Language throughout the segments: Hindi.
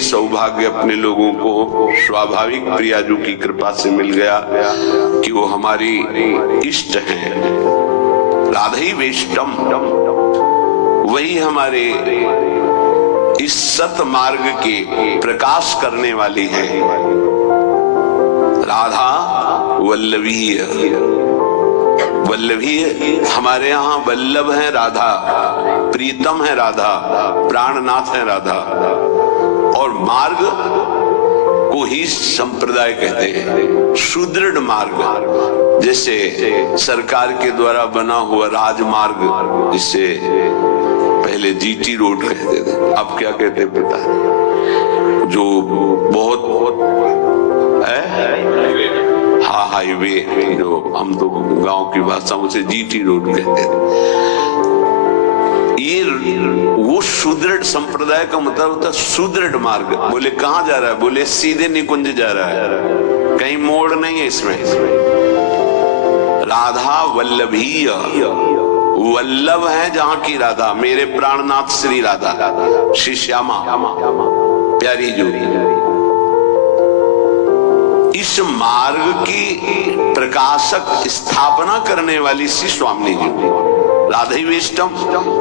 सौभाग्य अपने लोगों को स्वाभाविक प्रियाजू की कृपा से मिल गया कि वो हमारी इष्ट हैं। राधे वेष्टम, वही हमारे इस सत मार्ग के प्रकाश करने वाली है। राधा वल्लभी, वल्लभी हमारे यहाँ वल्लभ है राधा, प्रीतम है राधा, प्राणनाथ है राधा। और मार्ग को ही संप्रदाय कहते हैं, सुदृढ़ मार्ग। जैसे सरकार के द्वारा बना हुआ राजमार्ग, जिसे पहले जीटी रोड कहते थे, अब क्या कहते पता है, जो बहुत हाँ हाईवे, जो हम तो गांव की भाषा में जीटी रोड कहते थे। ये वो सुदृढ़ संप्रदाय का मतलब होता है सुदृढ़ मार्ग। बोले कहाँ जा रहा है? बोले सीधे निकुंज जा रहा है, कहीं मोड़ नहीं है इसमें। राधा वल्लभी, वल्लभ है जहाँ की राधा, मेरे प्राणनाथ श्री राधा, श्री श्यामा प्यारी जो। इस मार्ग की प्रकाशक स्थापना करने वाली श्री स्वामी जी, राधे वेष्टम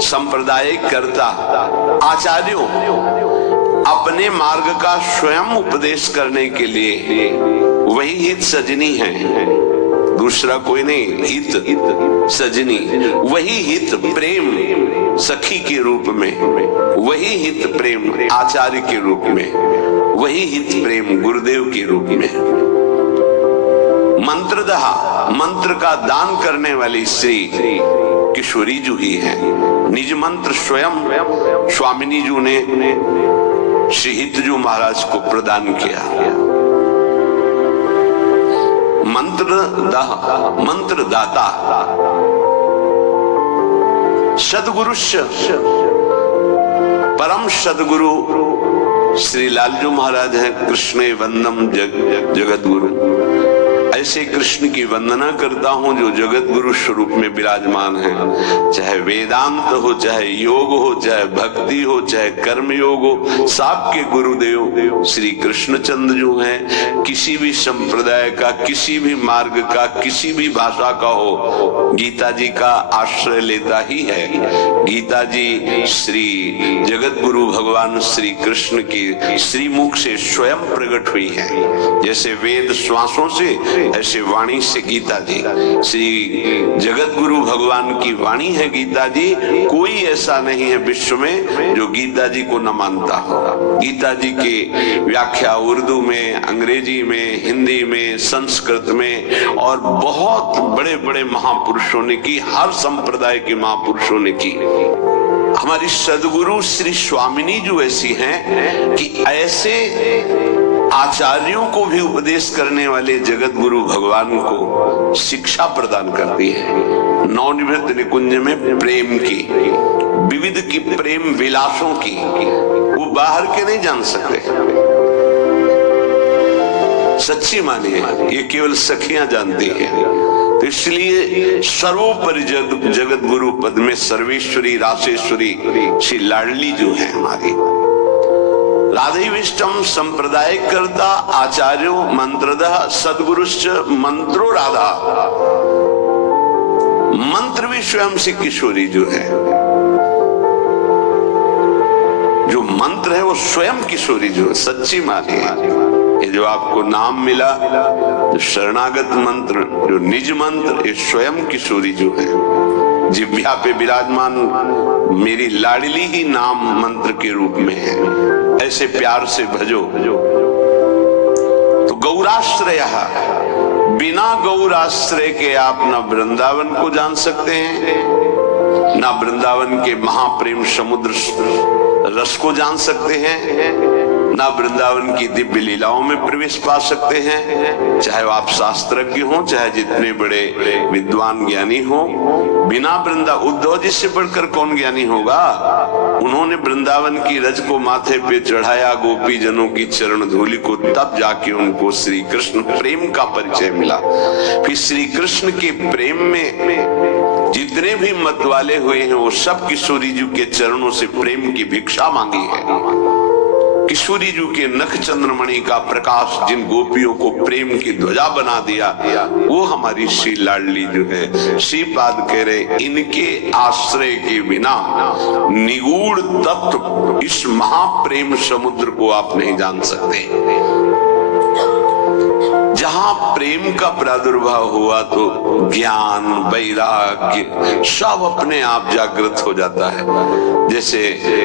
संप्रदाय कर्ता आचार्यों, अपने मार्ग का स्वयं उपदेश करने के लिए वही हित सजनी है, दूसरा कोई नहीं। हित सजनी, वही हित प्रेम सखी के रूप में, वही हित प्रेम आचार्य के रूप में, वही हित प्रेम गुरुदेव के रूप में। मंत्रदहा, मंत्र का दान करने वाली श्री किशोरी जू ही है। निज मंत्र स्वयं स्वामिनी जू ने श्री हितजू महाराज को प्रदान किया। मंत्र दाता सदगुरुश्च, परम सदगुरु श्री लालजू महाराज हैं। कृष्णे वंदम जगत गुरु, ऐसे कृष्ण की वंदना करता हूं जो जगत गुरु स्वरूप में विराजमान है। चाहे वेदांत हो, चाहे योग हो, चाहे भक्ति हो, चाहे कर्म योग हो, सबके गुरुदेव श्री कृष्णचंद्र जो हैं। किसी भी संप्रदाय का, किसी भी मार्ग का, किसी भी भाषा का हो, गीता जी का आश्रय लेता ही है। गीता जी श्री जगत गुरु भगवान श्री कृष्ण की श्रीमुख से स्वयं प्रकट हुई है। जैसे वेद श्वासों से, ऐसे वाणी से गीता जी, श्री जगत गुरु भगवान की वाणी है गीता जी। कोई ऐसा नहीं है विश्व में जो गीता जी को न मानता हो। गीता जी की व्याख्या उर्दू में, अंग्रेजी में, हिंदी में, संस्कृत में और बहुत बड़े बड़े महापुरुषों ने की, हर संप्रदाय के महापुरुषों ने की। हमारी सदगुरु श्री स्वामिनी जो ऐसी हैं कि ऐसे आचार्यों को भी उपदेश करने वाले जगत गुरु भगवान को शिक्षा प्रदान करती है। नवनिवृत्त निकुंज में प्रेम की, विविध की प्रेम विलासों की, वो बाहर के नहीं जान सकते। सच्ची मानिए, ये केवल सखियां जानती है। तो इसलिए सर्वोपरि जगत गुरु पद में सर्वेश्वरी रासेश्वरी श्री लाडली जो है हमारी। राधे विष्टम संप्रदाय करता आचार्यो मंत्रदः सदगुरुश्च मंत्रो राधा, मंत्र भी स्वयं से किशोरी जो है। जो मंत्र है वो स्वयं किशोरी जो है। सच्ची मानिए, ये जो आपको नाम मिला, जो शरणागत मंत्र, जो निज मंत्र, ये स्वयं किशोरी जो है। जिह्वा पे विराजमान मेरी लाडली ही नाम मंत्र के रूप में है। ऐसे प्यार से भजो। तो गौराश्रय, बिना गौराश्रय के आप न वृंदावन को जान सकते हैं, न वृंदावन के महाप्रेम समुद्र रस को जान सकते हैं, ना वृंदावन की दिव्य लीलाओं में प्रवेश पा सकते हैं। चाहे आप शास्त्रज्ञ हो, चाहे जितने बड़े विद्वान ज्ञानी हो, बिना उद्धव जी से बढ़कर कौन ज्ञानी होगा। उन्होंने वृंदावन की रज को माथे पे चढ़ाया, गोपी जनों की चरण धूलि को, तब जाके उनको श्री कृष्ण प्रेम का परिचय मिला। फिर श्री कृष्ण के प्रेम में जितने भी मत वाले हुए हैं वो सब किशोरी जी के चरणों से प्रेम की भिक्षा मांगी है। किशोरी जी के नख चंद्रमणि का प्रकाश जिन गोपियों को प्रेम की ध्वजा बना दिया, वो हमारी श्री लाडली जो है। श्रीपाद कह रहे इनके आश्रय के बिना निगूढ़ तत्व इस महाप्रेम समुद्र को आप नहीं जान सकते। जहां प्रेम का प्रादुर्भाव हुआ तो ज्ञान वैराग्य सब अपने आप जागृत हो जाता है। जैसे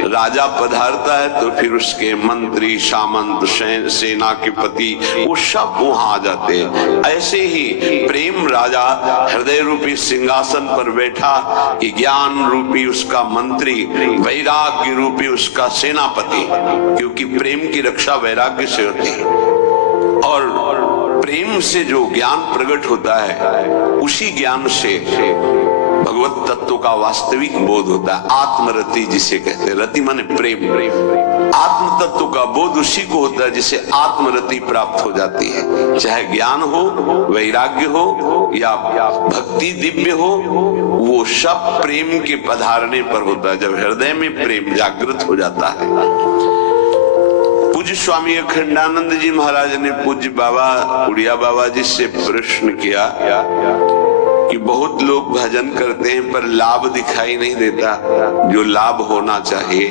राजा पधारता है तो फिर उसके मंत्री सामंत सेना के पति वो सब वहां आ जाते हैं। ऐसे ही प्रेम राजा हृदय रूपी सिंहासन पर बैठा कि ज्ञान रूपी उसका मंत्री, वैराग्य रूपी उसका सेनापति, क्योंकि प्रेम की रक्षा वैराग्य से होती है। और प्रेम से जो ज्ञान प्रकट होता है उसी ज्ञान से भगवत तत्व का वास्तविक बोध होता है। आत्मरति जिसे कहते हैं, रति माने प्रेम। आत्म तत्व का बोध उसी को होता है जिसे आत्मरति प्राप्त हो जाती है। चाहे ज्ञान हो, वैराग्य हो या भक्ति दिव्य हो, वो सब प्रेम के पधारने पर होता है। जब हृदय में प्रेम जागृत हो जाता है। पूज्य स्वामी अखंडानंद जी महाराज ने पूज्य बाबा उड़िया बाबा जी से प्रश्न किया कि बहुत लोग भजन करते हैं पर लाभ दिखाई नहीं देता जो लाभ होना चाहिए।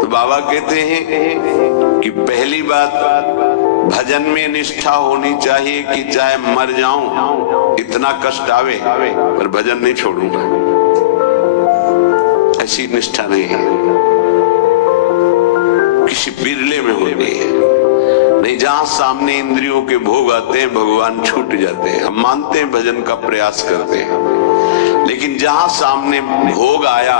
तो बाबा कहते हैं कि पहली बात भजन में निष्ठा होनी चाहिए कि चाहे मर जाऊं, इतना कष्ट आवे पर भजन नहीं छोड़ूंगा, ऐसी निष्ठा नहीं है। किसी बिरले में होती है। नहीं, जहां सामने इंद्रियों के भोग आते हैं भगवान छूट जाते हैं। हम मानते हैं भजन का प्रयास करते हैं, लेकिन जहां सामने भोग आया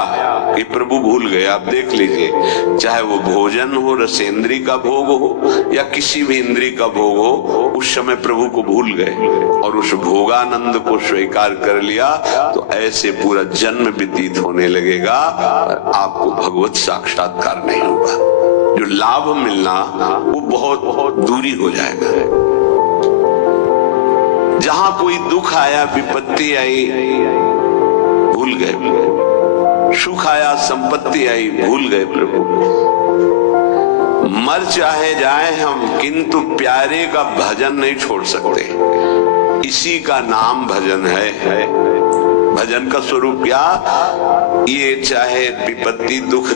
कि प्रभु भूल गए। आप देख लीजिए, चाहे वो भोजन हो, रसेंद्री का भोग हो या किसी भी इंद्री का भोग हो, उस समय प्रभु को भूल गए और उस भोगानंद को स्वीकार कर लिया तो ऐसे पूरा जन्म व्यतीत होने लगेगा और आपको भगवत साक्षात्कार नहीं होगा। जो लाभ मिलना वो बहुत बहुत दूरी हो जाएगा। जहां कोई दुख आया, विपत्ति आई, भूल गए। सुख आया, संपत्ति आई, भूल गए प्रभु। मर चाहे जाए हम, किंतु प्यारे का भजन नहीं छोड़ सकते। इसी का नाम भजन है। भजन का स्वरूप क्या? ये चाहे विपत्ति दुख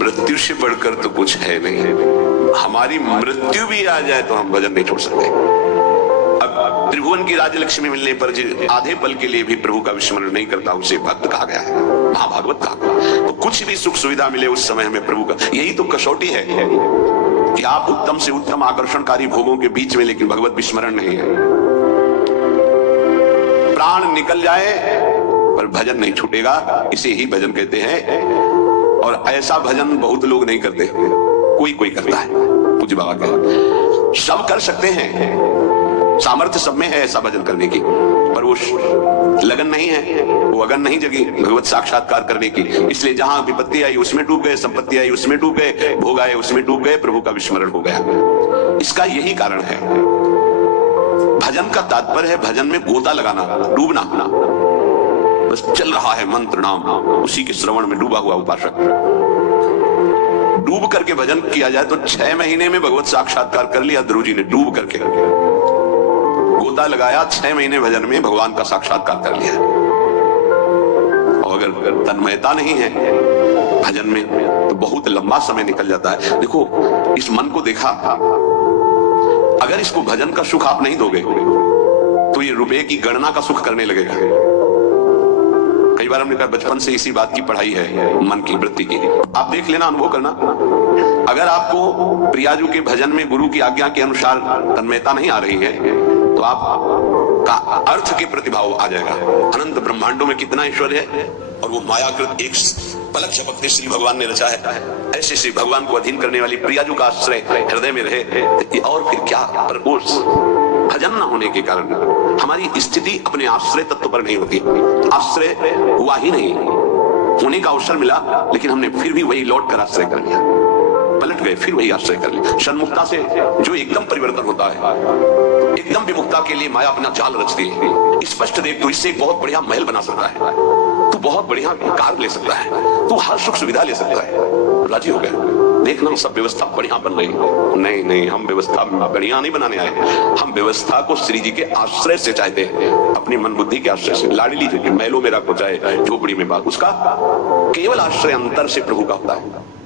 मृत्यु से बढ़कर तो कुछ है नहीं। हमारी मृत्यु भी आ जाए तो हम भजन नहीं छोड़ सकते। अब त्रिभुवन की राजलक्ष्मी मिलने पर आधे पल के लिए भी प्रभु का विस्मरण नहीं करता, उसे भक्त कहा गया है, महाभागवत कहा गया। तो कुछ भी सुख सुविधा मिले उस समय हमें प्रभु का, यही तो कसौटी है कि आप उत्तम से उत्तम आकर्षणकारी भोगों के बीच में, लेकिन भगवत विस्मरण नहीं है। प्राण निकल जाए पर भजन नहीं छूटेगा, इसे ही भजन कहते हैं। और ऐसा भजन बहुत लोग नहीं करते, कोई कोई करता है। पूज्य बाबा कहते सब कर सकते हैं, सामर्थ्य सब में है ऐसा भजन करने की, पर वो लगन नहीं है, वो अगन नहीं जगी भगवत साक्षात्कार करने की। इसलिए जहां विपत्ति आई उसमें डूब गए, संपत्ति आई उसमें डूब गए, भोग आए उसमें डूब गए, प्रभु का विस्मरण हो गया। इसका यही कारण है। भजन का तात्पर्य है भजन में गोता लगाना, डूबना। बस चल रहा है मंत्र नाम, उसी के श्रवण में डूबा हुआ उपासक। डूब करके भजन किया जाए तो 6 महीने में भगवत साक्षात्कार कर लिया ध्रुव जी ने। डूब करके गोता लगाया, 6 महीने भजन में भगवान का साक्षात्कार कर लिया। और अगर तन्मयता नहीं है भजन में तो बहुत लंबा समय निकल जाता है। देखो, इस मन को देखा, अगर इसको भजन का सुख आप नहीं दोगे तो ये रुपए की गणना का सुख करने लगेगा। कई बार हमने कहा बचपन से इसी बात की पढ़ाई है, मन की वृत्ति की। आप देख लेना, अनुभव करना। अगर आपको प्रियाजू के भजन में गुरु की आज्ञा के अनुसार तन्मयता नहीं आ रही है तो आप का अर्थ के प्रतिभाव आ जाएगा। अनंत ब्रह्मांडों में कितना ऐश्वर्य है और वो मायाकृत एक पलक झपकते श्री भगवान ने रचा है। ऐसे श्री भगवान को अधीन करने वाली प्रियाजू का आश्रय हृदय में रहे और फिर क्या। पर भजन न होने के कारण हमारी स्थिति अपने आश्रय तत्व पर नहीं होती। आश्रय हुआ ही नहीं, होने का अवसर मिला लेकिन हमने फिर भी वही लौट कर आश्रय कर लिया, पलट गए, फिर वही आश्रय कर लिया। सन्मुक्ता से जो एकदम परिवर्तन होता है, एकदम विमुक्ता के लिए माया अपना जाल रचती है। स्पष्ट देख, तो इससे बहुत बढ़िया महल बना सकता है, तू बहुत बढ़िया कार ले सकता है, तू हर सुख सुविधा ले सकता है। राजी हो गया। देखना सब व्यवस्था बढ़िया बन रही है। नहीं नहीं, हम व्यवस्था बढ़िया नहीं बनाने आए, हम व्यवस्था को श्री जी के आश्रय से चाहते हैं, अपनी मन बुद्धि के आश्रय से। लाडली जी महलों में रखो चाहे झोपड़ी में बात, उसका केवल आश्रय अंतर से प्रभु का होता है।